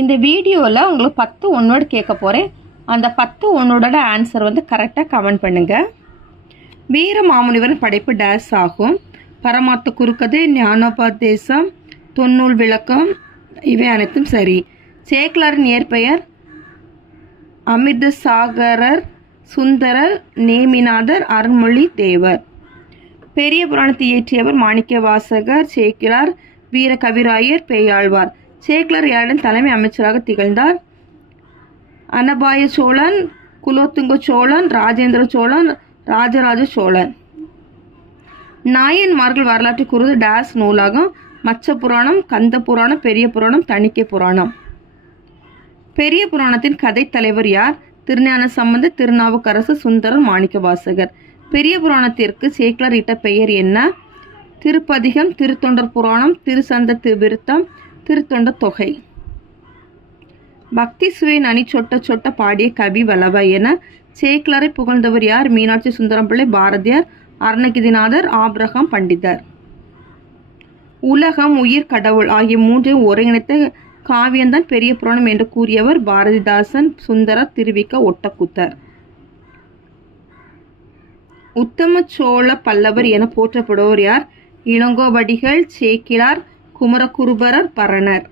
இந்த வீடியோவில் உங்களுக்கு பத்து ஒன்றோடு கேட்க போகிறேன் அந்த பத்து ஒன்றோட ஆன்சர் வந்து கரெக்டாக கமெண்ட் பண்ணுங்கள் வீர மாமுனிவரின் படைப்பு டேஸ் ஆகும். பரமார்த்த குறுக்கதை ஞானோபாதேசம் தொன்னூல் விளக்கம் இவை அனைத்தும் சரி. சேக்கலாரின் இயற்பெயர் அமிர்த சாகரர் சுந்தரர் நேமிநாதர் அருண்மொழி தேவர். பெரிய புராணத்தை இயற்றியவர் மாணிக்க வாசகர் சேக்கிலார் வீர கவிராயர் பேயாழ்வார். சேக்லர் யாரிடம் தலைமை அமைச்சராக திகழ்ந்தார். அனபாய சோழன் குலோத்துங்க சோழன் ராஜேந்திர சோழன் ராஜராஜ சோழன். நாயன்மார்கள் வரலாற்று கூறுவது டேஸ் நூலாகும். மச்ச புராணம் கந்த புராணம் பெரிய புராணம் தணிக்கை புராணம். பெரிய புராணத்தின் கதை தலைவர் யார்? திருஞான சம்பந்த திருநாவுக்கரசு சுந்தரர் மாணிக்க வாசகர் பெரிய புராணத்திற்கு சேக்லர் இட்ட பெயர் என்ன? திருப்பதிகம் திருத்தொண்டர் புராணம் திருசந்த திருவிருத்தம் திருத்தொண்ட தொகை பக்தி சுவை அணி சொட்ட சொட்ட பாடிய கவி வல்லப என சேக்லரை புகழ்ந்தவர் யார்? மீனாட்சி சுந்தரம் பிள்ளை பாரதியார் அருணகிதிநாதர் ஆப்ரஹாம் பண்டிதர். உலகம் உயிர் கடவுள் ஆகிய மூன்றையும் ஒருங்கிணைத்த காவியம்தான் பெரிய புராணம் என்று கூறியவர் பாரதிதாசன் சுந்தர திருவிக்க ஒட்டக்குத்தர். உத்தம சோழ பல்லவர் என போற்றப்படுவோர் யார்? இளங்கோவடிகள் சேக்கிலார் குமரகுருபரர் பரணர்.